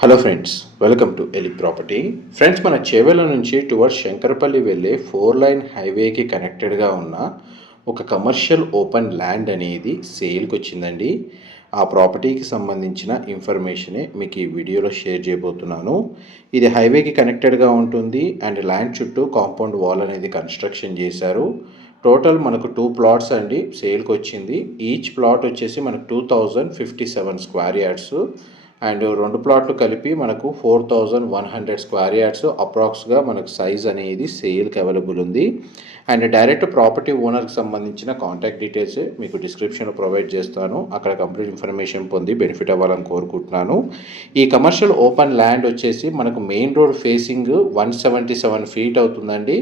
Hello friends welcome to ఎలి property friends మన చేవెల నుంచి టువర్డ్స్ శంకరపల్లి వెళ్ళే ఫోర్ లైన్ హైవేకి కనెక్టెడ్గా ఉన్న ఒక కమర్షియల్ ఓపెన్ ల్యాండ్ అనేది సేల్కి వచ్చిందండి. ఆ ప్రాపర్టీకి సంబంధించిన ఇన్ఫర్మేషనే మీకు ఈ వీడియోలో షేర్ చేయబోతున్నాను. ఇది హైవేకి కనెక్టెడ్గా ఉంటుంది అండ్ ల్యాండ్ చుట్టూ కాంపౌండ్ వాల్ అనేది కన్స్ట్రక్షన్ చేశారు. టోటల్ మనకు టూ ప్లాట్స్ అండి. సేల్కి వచ్చింది. ఈచ్ ప్లాట్ వచ్చేసి మనకు two thousand fifty seven square yards and రెండు ప్లాట్లు కలిపి మనకు four thousand one hundred square yards అప్రాక్స్గా మనకు సైజ్ అనేది సేల్కి అవైలబుల్ ఉంది. అండ్ డైరెక్ట్ ప్రాపర్టీ ఓనర్కి సంబంధించిన కాంటాక్ట్ డీటెయిల్స్ మీకు డిస్క్రిప్షన్లో ప్రొవైడ్ చేస్తాను. అక్కడ కంప్లీట్ ఇన్ఫర్మేషన్ పొంది బెనిఫిట్ అవ్వాలని కోరుకుంటున్నాను. ఈ కమర్షియల్ ఓపెన్ ల్యాండ్ వచ్చేసి మనకు main road facing one seventy seven feet అవుతుందండి.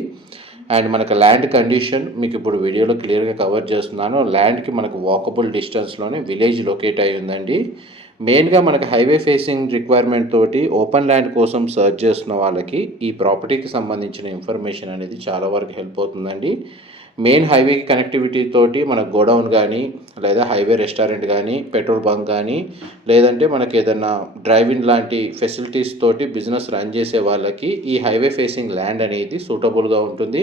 అండ్ మనకు ల్యాండ్ కండిషన్ మీకు ఇప్పుడు వీడియోలో క్లియర్గా కవర్ చేస్తున్నాను. ల్యాండ్కి మనకు వాకబుల్ డిస్టెన్స్లోనే విలేజ్ లొకేట్ అయి ఉందండి మెయిన్గా మనకి హైవే ఫేసింగ్ రిక్వైర్మెంట్ తోటి ఓపెన్ ల్యాండ్ కోసం సర్చ్ చేస్తున్న వాళ్ళకి ఈ ప్రాపర్టీకి సంబంధించిన ఇన్ఫర్మేషన్ అనేది చాలా వరకు హెల్ప్ అవుతుందండి. మెయిన్ హైవేకి కనెక్టివిటీ తోటి మన గోడౌన్ కానీ లేదా హైవే రెస్టారెంట్ కానీ పెట్రోల్ బంక్ కానీ లేదంటే మనకి ఏదన్నా డ్రైవింగ్ లాంటి ఫెసిలిటీస్ తోటి బిజినెస్ రన్ చేసే వాళ్ళకి ఈ హైవే ఫేసింగ్ ల్యాండ్ అనేది సూటబుల్గా ఉంటుంది.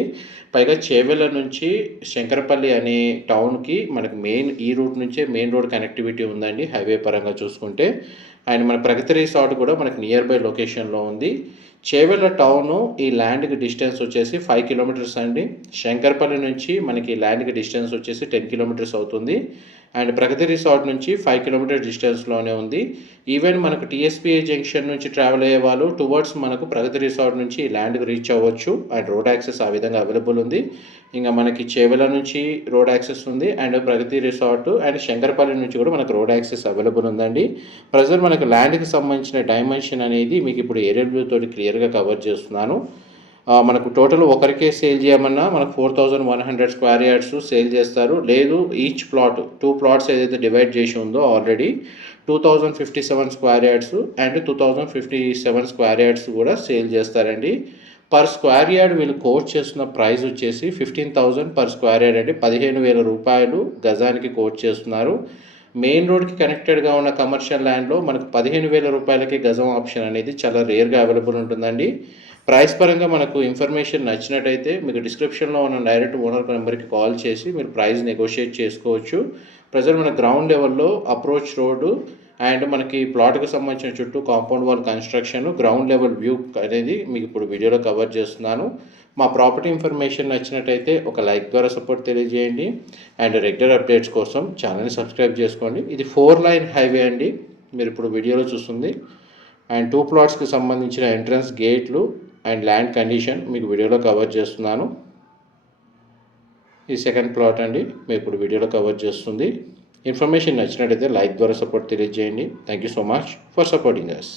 పైగా చేవెల నుంచి శంకరపల్లి అనే టౌన్కి మనకి మెయిన్ ఈ రూట్ నుంచే మెయిన్ రోడ్ కనెక్టివిటీ ఉందండి హైవే పరంగా చూసుకుంటే. అండ్ మన ప్రగతి రిసార్ట్ కూడా మనకి నియర్ బై లొకేషన్లో ఉంది. చేవెళ్ళ టౌన్ ఈ ల్యాండ్కి డిస్టెన్స్ వచ్చేసి ఫైవ్ కిలోమీటర్స్ అండి. శంకర్పల్లి నుంచి మనకి ల్యాండ్కి డిస్టెన్స్ వచ్చేసి టెన్ కిలోమీటర్స్ అవుతుంది. అండ్ ప్రగతి రిసార్ట్ నుంచి ఫైవ్ కిలోమీటర్ డిస్టెన్స్లోనే ఉంది. ఈవెన్ మనకు టీఎస్పీఏ జంక్షన్ నుంచి ట్రావెల్ అయ్యే వాళ్ళు టువర్డ్స్ మనకు ప్రగతి రిసార్ట్ నుంచి ల్యాండ్కి రీచ్ అవ్వచ్చు. అండ్ రోడ్ యాక్సెస్ ఆ విధంగా అవైలబుల్ ఉంది. ఇంకా మనకి చేవెల నుంచి రోడ్ యాక్సెస్ ఉంది. And Pragathi resort and Shankarpally నుంచి కూడా మనకు రోడ్ యాక్సెస్ అవైలబుల్ ఉందండి. ప్రజెంట్ మనకు ల్యాండ్కి సంబంధించిన డైమెన్షన్ అనేది మీకు ఇప్పుడు ఏరియల్ వ్యూ తోటి క్లియర్గా కవర్ చేస్తున్నాను. మనకు టోటల్ ఒకరికే సేల్ చేయమన్నా మనకు four thousand one hundred square yards sale చేస్తారు. లేదు ఈచ్ ప్లాట్ టూ ప్లాట్స్ ఏదైతే డివైడ్ చేసి ఉందో already two thousand fifty seven square yards and two thousand fifty seven square yards కూడా సేల్ చేస్తారండి. పర్ స్క్వేర్ యార్డ్ వీళ్ళు కోట్ చేస్తున్న price వచ్చేసి fifteen thousand per square yard అండి. పదిహేను వేల రూపాయలు గజానికి కోట్ చేస్తున్నారు. మెయిన్ రోడ్కి కనెక్టెడ్గా ఉన్న కమర్షియల్ ల్యాండ్లో మనకు పదిహేను వేల రూపాయలకి గజం ఆప్షన్ అనేది చాలా రేర్గా అవైలబుల్ ఉంటుందండి. ప్రైస్ పరంగా మనకు ఇన్ఫర్మేషన్ నచ్చినట్టయితే మీకు డిస్క్రిప్షన్లో ఉన్న డైరెక్ట్ ఓనర్ నెంబర్కి కాల్ చేసి మీరు ప్రైస్ నెగోషియేట్ చేసుకోవచ్చు. ప్రజెంట్ మన గ్రౌండ్ లెవెల్లో అప్రోచ్ రోడ్డు అండ్ మనకి ప్లాట్కి సంబంధించిన చుట్టూ compound wall construction ground level view అనేది మీకు ఇప్పుడు వీడియోలో కవర్ చేస్తున్నాను. మా ప్రాపర్టీ ఇన్ఫర్మేషన్ నచ్చినట్టయితే ఒక లైక్ ద్వారా సపోర్ట్ తెలియజేయండి. అండ్ రెగ్యులర్ అప్డేట్స్ కోసం ఛానల్ని సబ్స్క్రైబ్ చేసుకోండి. ఇది ఫోర్ లైన్ హైవే అండి. మీరు ఇప్పుడు వీడియోలో చూస్తుంది. అండ్ టూ ప్లాట్స్కి సంబంధించిన ఎంట్రన్స్ గేట్లు అండ్ ల్యాండ్ కండిషన్ మీకు వీడియోలో కవర్ చేస్తున్నాను. ఈ సెకండ్ ప్లాట్ అండి మీకు ఇప్పుడు వీడియోలో కవర్ చేస్తుంది. ఇన్ఫర్మేషన్ నచ్చినట్టయితే లైక్ ద్వారా సపోర్ట్ తెలియజేయండి. Thank you so much for supporting us